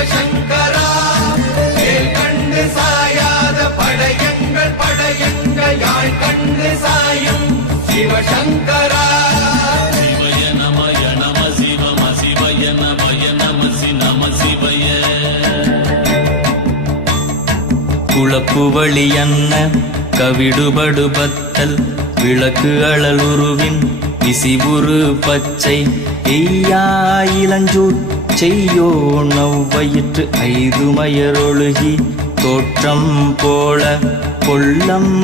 சிவசங்கரா வேல் கண்டு சாயாத படையங்கள் படையங்கள் யாழ் கண்டு சாயும் சிவசங்கரா சிவய நமய நம சிவம சிவய நமய நமசி நம சிவய குளப்புவழி அன்ன கவிடுபடு பத்தல் விளக்கு அழலுருவின் விசிபுரு பச்சை எய்யா இளஞ்சூட் செய்யோ நவ்வயிற்று ஐதுமயரொழுகி தோற்றம் போல கொள்ளம்